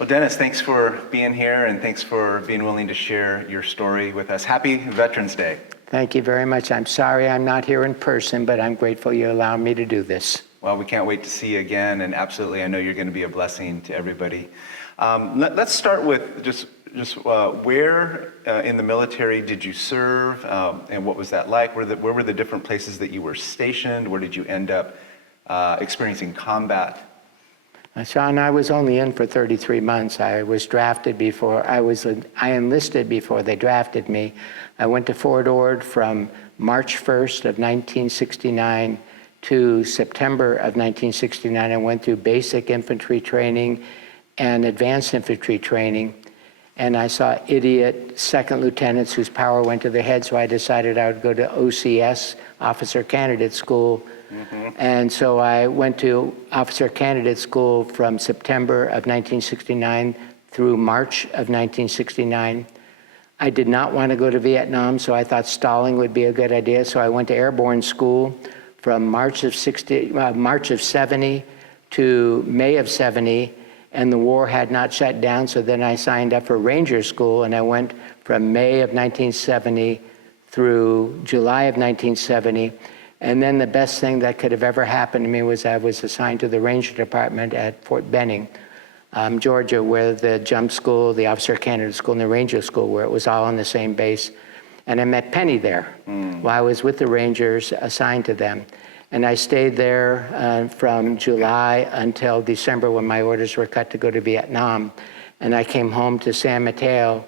Well, Dennis, thanks for being here and thanks for being willing to share your story with us. Happy Veterans Day. Thank you very much. I'm sorry I'm not here in person, but I'm grateful you allowed me to do this. Well, we can't wait to see you again, and absolutely, I know you're going to be a blessing to everybody. Let's start with just where in the military did you serve, and what was that like? Where were the different places that you were stationed? Where did you end up experiencing combat? Sean, I was only in for 33 months. I was drafted before, I enlisted before they drafted me. I went to Fort Ord from March 1st of 1969 to September of 1969. I went through basic infantry training and advanced infantry training. And I saw idiot second lieutenants whose power went to their head, so I decided I would go to OCS, Officer Candidate School. And so I went to Officer Candidate School from September of 1969 through March of 1969. I did not want to go to Vietnam, so I thought stalling would be a good idea. So I went to airborne school from March of 70 to May of 70, and the war had not shut down. So then I signed up for Ranger School, and I went from May of 1970 through July of 1970. And then the best thing that could have ever happened to me was I was assigned to the Ranger Department at Fort Benning, Georgia, where the jump school, the Officer Candidate School, and the Ranger School, where it was all on the same base. And I met Penny there while I was with the Rangers assigned to them. And I stayed there from July until December when my orders were cut to go to Vietnam. And I came home to San Mateo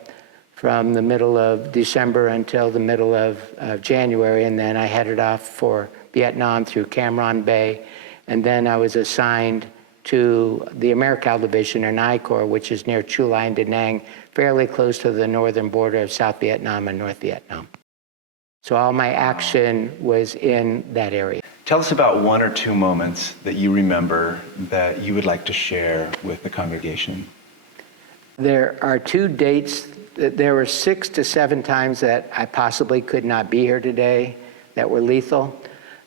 from the middle of December until the middle of January, and then I headed off for Vietnam through Cam Ranh Bay, and then I was assigned to the AmeriCal Division, or NI Corps, which is near Chu Lai and Da Nang, fairly close to the northern border of South Vietnam and North Vietnam. So all my action was in that area. Tell us about one or two moments that you remember that you would like to share with the congregation. There are two dates. There were 6 to 7 times that I possibly could not be here today that were lethal,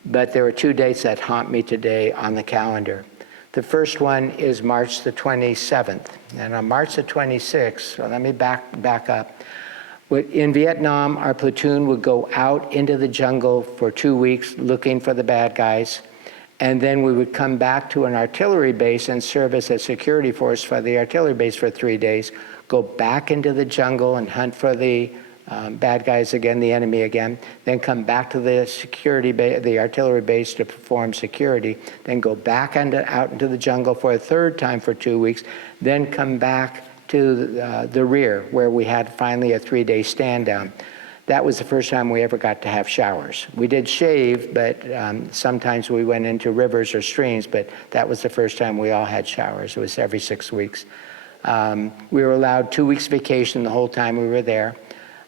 but there were 2 dates that haunt me today on the calendar. The first one is March the 27th. And on March the 26th, so let me back up. In Vietnam, our platoon would go out into the jungle for 2 weeks looking for the bad guys. And then we would come back to an artillery base and serve as a security force for the artillery base for 3 days, go back into the jungle and hunt for the bad guys again, the enemy again, then come back to the the artillery base to perform security, then go back out into the jungle for a third time for 2 weeks, then come back to the rear where we had finally a 3-day stand down. That was the first time we ever got to have showers. We did shave, but sometimes we went into rivers or streams, but that was the first time we all had showers. It was every 6 weeks. We were allowed 2 weeks vacation the whole time we were there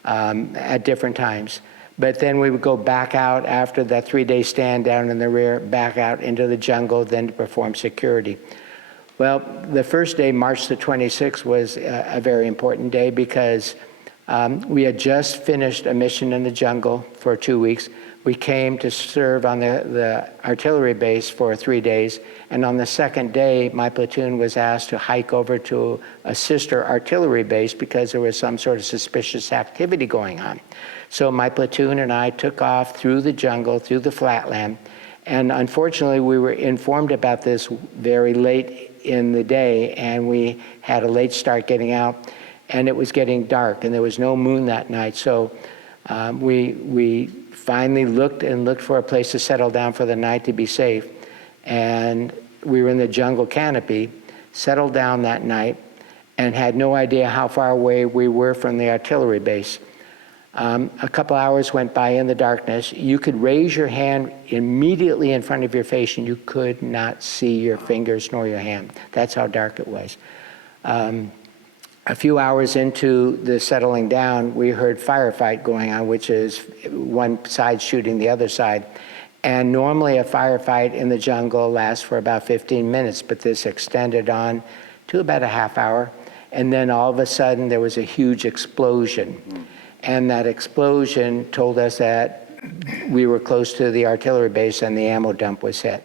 at different times. But then we would go back out after that 3-day stand down in the rear, back out into the jungle, then to perform security. Well, the first day, March the 26th, was a very important day because we had just finished a mission in the jungle for 2 weeks. We came to serve on the artillery base for 3 days. And on the second day, my platoon was asked to hike over to a sister artillery base because there was some sort of suspicious activity going on. So my platoon and I took off through the jungle, through the flatland. And unfortunately, we were informed about this very late in the day, and we had a late start getting out, and it was getting dark, and there was no moon that night. So we finally looked for a place to settle down for the night to be safe. And we were in the jungle canopy, settled down that night, and had no idea how far away we were from the artillery base. A couple hours went by in the darkness. You could raise your hand immediately in front of your face, and you could not see your fingers nor your hand. That's how dark it was. A few hours into the settling down, we heard firefight going on, which is one side shooting the other side. And normally a firefight in the jungle lasts for about 15 minutes, but this extended on to about a half hour. And then all of a sudden there was a huge explosion. And that explosion told us that we were close to the artillery base and the ammo dump was hit.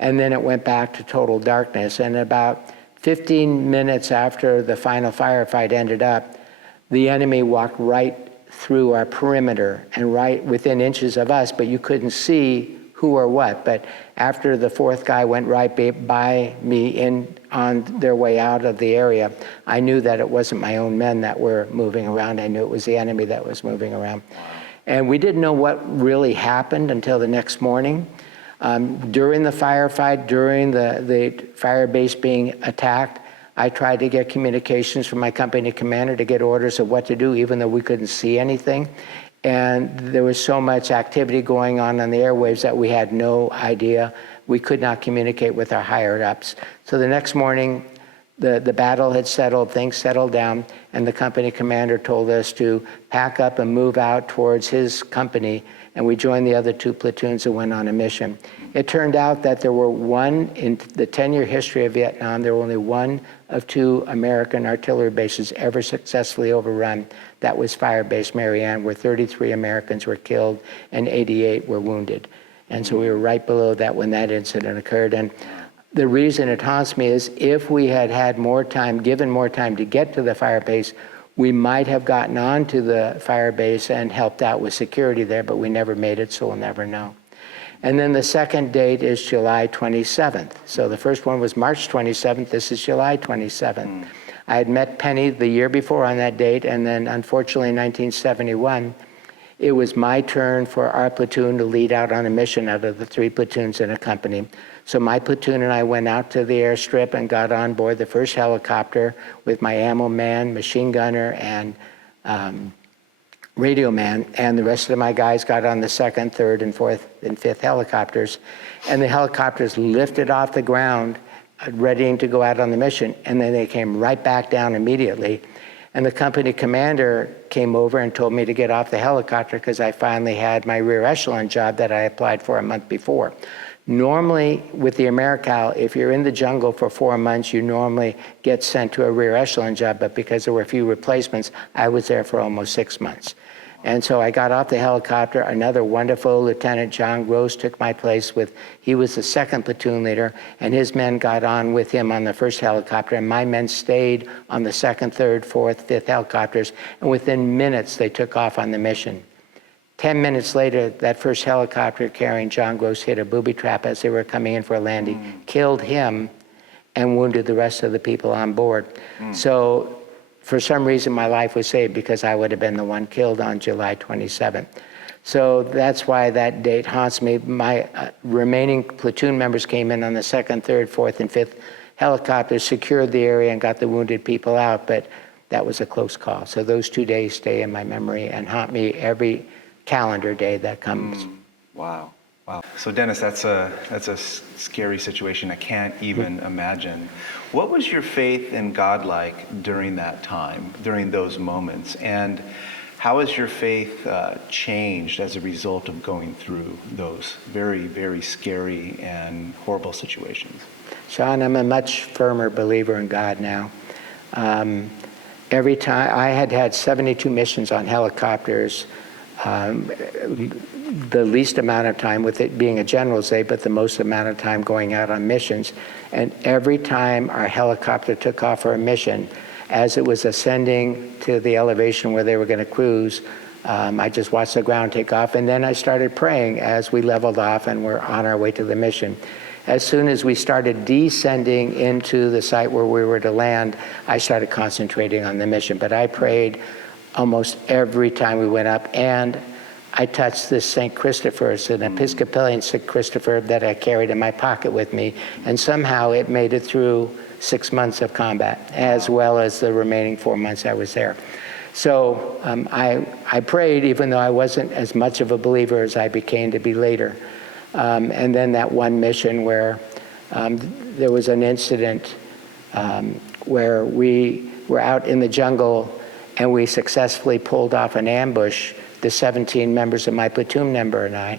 And then it went back to total darkness. And about 15 minutes after the final firefight ended up, the enemy walked right through our perimeter and right within inches of us, but you couldn't see who or what. But after the fourth guy went right by me on their way out of the area, I knew that it wasn't my own men that were moving around. I knew it was the enemy that was moving around. And we didn't know what really happened until the next morning. During the firefight, during the fire base being attacked, I tried to get communications from my company commander to get orders of what to do, even though we couldn't see anything. And there was so much activity going on the airwaves that we had no idea. We could not communicate with our higher-ups. So the next morning, the battle had settled, things settled down, and the company commander told us to pack up and move out towards his company, and we joined the other 2 platoons and went on a mission. It turned out that there were in the 10-year history of Vietnam, there were only 1 of 2 American artillery bases ever successfully overrun. That was Fire Base Marianne, where 33 Americans were killed and 88 were wounded. And so we were right below that when that incident occurred. And the reason it haunts me is if we had had more time, given more time to get to the fire base, we might have gotten onto the fire base and helped out with security there, but we never made it, so we'll never know. And then the second date is July 27th. So the first one was March 27th, this is July 27th. I had met Penny the year before on that date, and then unfortunately in 1971, it was my turn for our platoon to lead out on a mission out of the 3 platoons in a company. So my platoon and I went out to the airstrip and got on board the first helicopter with my ammo man, machine gunner, and radio man, and the rest of my guys got on the 2nd, 3rd, and 4th, and 5th helicopters. And the helicopters lifted off the ground, readying to go out on the mission, and then they came right back down immediately. And the company commander came over and told me to get off the helicopter because I finally had my rear echelon job that I applied for a month before. Normally, with the AmeriCal, if you're in the jungle for 4 months, you normally get sent to a rear echelon job, but because there were a few replacements, I was there for almost 6 months. And so I got off the helicopter. Another wonderful Lieutenant John Gross took my place he was the 2nd platoon leader, and his men got on with him on the first helicopter, and my men stayed on the 2nd, 3rd, 4th, 5th helicopters, and within minutes they took off on the mission. 10 minutes later, that first helicopter carrying John Gross hit a booby trap as they were coming in for a landing, killed him, and wounded the rest of the people on board. So for some reason, my life was saved because I would have been the one killed on July 27th. So that's why that date haunts me. My remaining platoon members came in on the 2nd, 3rd, 4th, and 5th helicopters, secured the area, and got the wounded people out, but that was a close call. So those 2 days stay in my memory and haunt me every calendar day that comes. Wow. Wow. So Dennis, that's a scary situation. I can't even imagine. What was your faith in God like during that time, during those moments? And how has your faith changed as a result of going through those very, very scary and horrible situations? Sean, I'm a much firmer believer in God now. Every time, I had 72 missions on helicopters, the least amount of time with it being a general's day, but the most amount of time going out on missions. And every time our helicopter took off for a mission, as it was ascending to the elevation where they were going to cruise, I just watched the ground take off, and then I started praying as we leveled off and were on our way to the mission. As soon as we started descending into the site where we were to land, I started concentrating on the mission. But I prayed almost every time we went up, and I touched this St. Christopher. It's an Episcopalian St. Christopher that I carried in my pocket with me, and somehow it made it through 6 months of combat, as well as the remaining 4 months I was there. So I prayed, even though I wasn't as much of a believer as I became to be later. And then that one mission where there was an incident where we were out in the jungle and we successfully pulled off an ambush, the 17 members of my platoon number and I.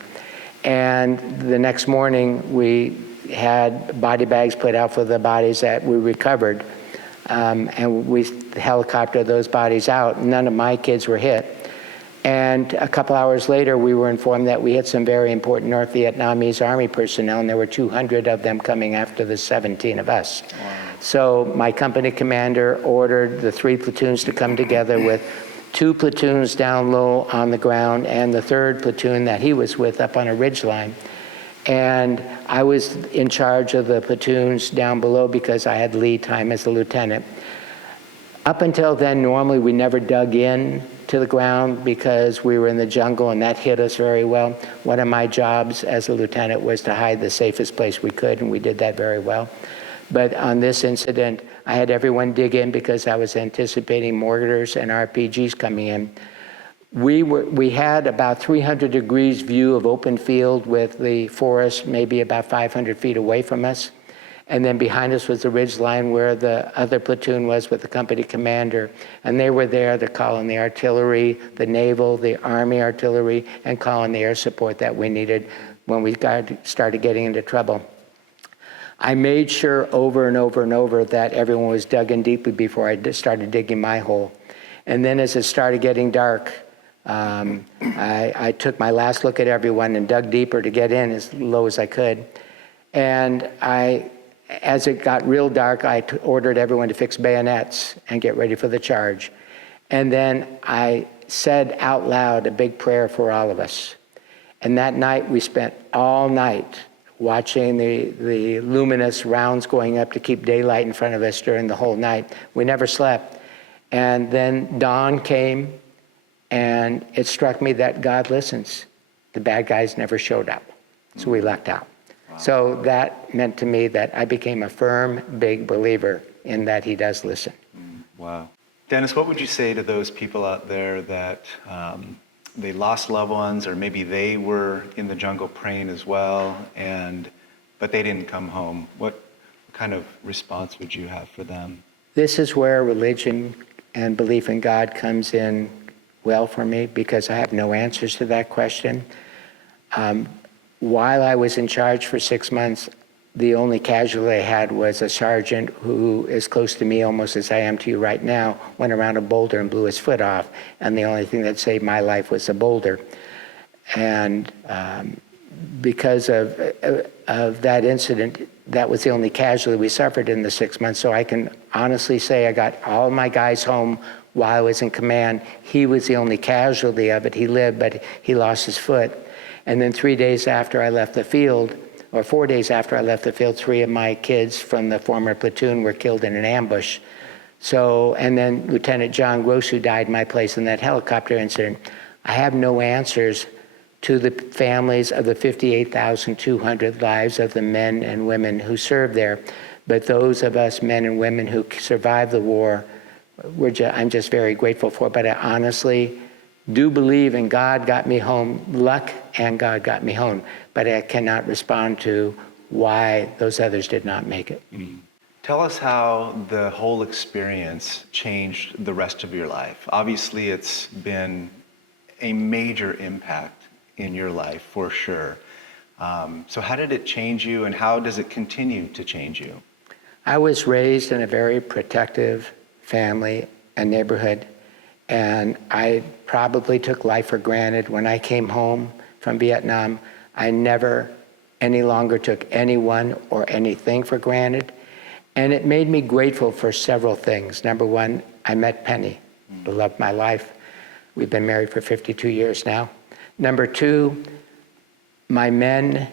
And the next morning, we had body bags put out for the bodies that we recovered. And we helicoptered those bodies out. None of my kids were hit. And a couple hours later, we were informed that we had some very important North Vietnamese Army personnel, and there were 200 of them coming after the 17 of us. Wow. So my company commander ordered the 3 platoons to come together with 2 platoons down low on the ground and the 3rd platoon that he was with up on a ridge line. And I was in charge of the platoons down below because I had lead time as a lieutenant. Up until then, normally we never dug in to the ground because we were in the jungle and that hit us very well. One of my jobs as a lieutenant was to hide the safest place we could, and we did that very well. But on this incident, I had everyone dig in because I was anticipating mortars and RPGs coming in. We had about 300 degrees view of open field with the forest maybe about 500 feet away from us. And then behind us was the ridge line where the other platoon was with the company commander. And they were there to call in the artillery, the naval, the army artillery, and call in the air support that we needed when we started getting into trouble. I made sure over and over and over that everyone was dug in deeply before I started digging my hole. And then as it started getting dark, I took my last look at everyone and dug deeper to get in as low as I could. And as it got real dark, I ordered everyone to fix bayonets and get ready for the charge. And then I said out loud a big prayer for all of us. And that night, we spent all night watching the luminous rounds going up to keep daylight in front of us during the whole night. We never slept. And then dawn came, and it struck me that God listens. The bad guys never showed up, so we lucked out. Wow. So that meant to me that I became a firm, big believer in that he does listen. Wow. Dennis, what would you say to those people out there that they lost loved ones, or maybe they were in the jungle praying as well, but they didn't come home? What kind of response would you have for them? This is where religion and belief in God comes in well for me, because I have no answers to that question. While I was in charge for 6 months, the only casualty I had was a sergeant who is close to me almost as I am to you right now, went around a boulder and blew his foot off. And the only thing that saved my life was a boulder. And because of that incident, that was the only casualty we suffered in the 6 months. So I can honestly say I got all my guys home while I was in command. He was the only casualty of it. He lived, but he lost his foot. And then 3 days after I left the field, or 4 days after I left the field, 3 of my kids from the former platoon were killed in an ambush. So, and then Lieutenant John Gross, who died in my place in that helicopter incident. I have no answers to the families of the 58,200 lives of the men and women who served there. But those of us men and women who survived the war, I'm just very grateful for. But I honestly do believe in God got me home, luck and God got me home. But I cannot respond to why those others did not make it. Mm-hmm. Tell us how the whole experience changed the rest of your life. Obviously, it's been a major impact in your life, for sure. So how did it change you, and how does it continue to change you? I was raised in a very protective family and neighborhood, and I probably took life for granted. When I came home from Vietnam, I never any longer took anyone or anything for granted. And it made me grateful for several things. Number one, I met Penny, the love of my life. We've been married for 52 years now. Number two, my men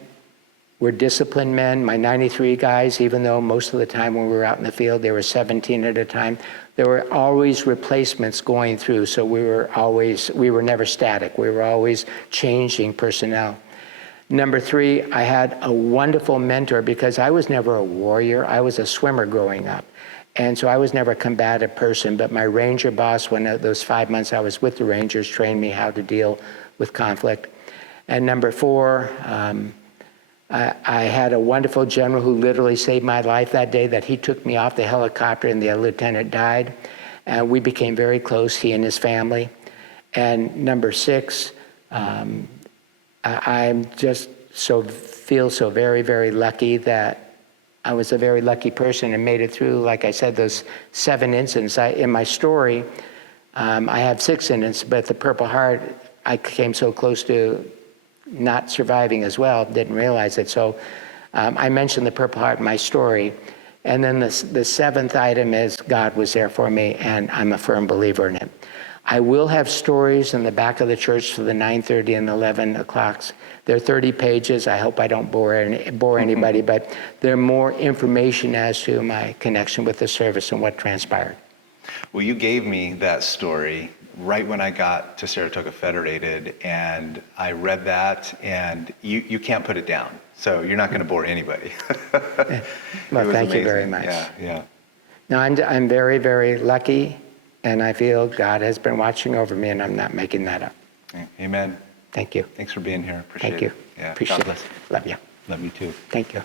were disciplined men. My 93 guys, even though most of the time when we were out in the field, there were 17 at a time, there were always replacements going through. So we were never static. We were always changing personnel. Number three, I had a wonderful mentor, because I was never a warrior. I was a swimmer growing up. And so I was never a combative person, but my ranger boss, when those 5 months I was with the Rangers, trained me how to deal with conflict. And number four, I had a wonderful general who literally saved my life that day, that he took me off the helicopter and the lieutenant died. And we became very close, he and his family. And number six, I'm just feel so very, very lucky that I was a very lucky person and made it through, like I said, those 7 incidents. In my story, I have 6 incidents, but the Purple Heart, I came so close to not surviving as well, didn't realize it. So I mentioned the Purple Heart in my story And then the seventh item is God was there for me, and I'm a firm believer in it. I will have stories in the back of the church for the 9:30 and 11 o'clocks. They're 30 pages. I hope I don't bore anybody, but they're more information as to my connection with the service and what transpired. Well, you gave me that story right when I got to Saratoga Federated, and I read that, and you can't put it down. So you're not going to bore anybody. Well, thank you very much. Yeah, yeah. No, I'm very, very lucky, and I feel God has been watching over me, and I'm not making that up. Amen. Thank you. Thanks for being here. Appreciate Thank you. it. Yeah. Appreciate God bless. it. Love you. Love you too. Thank you.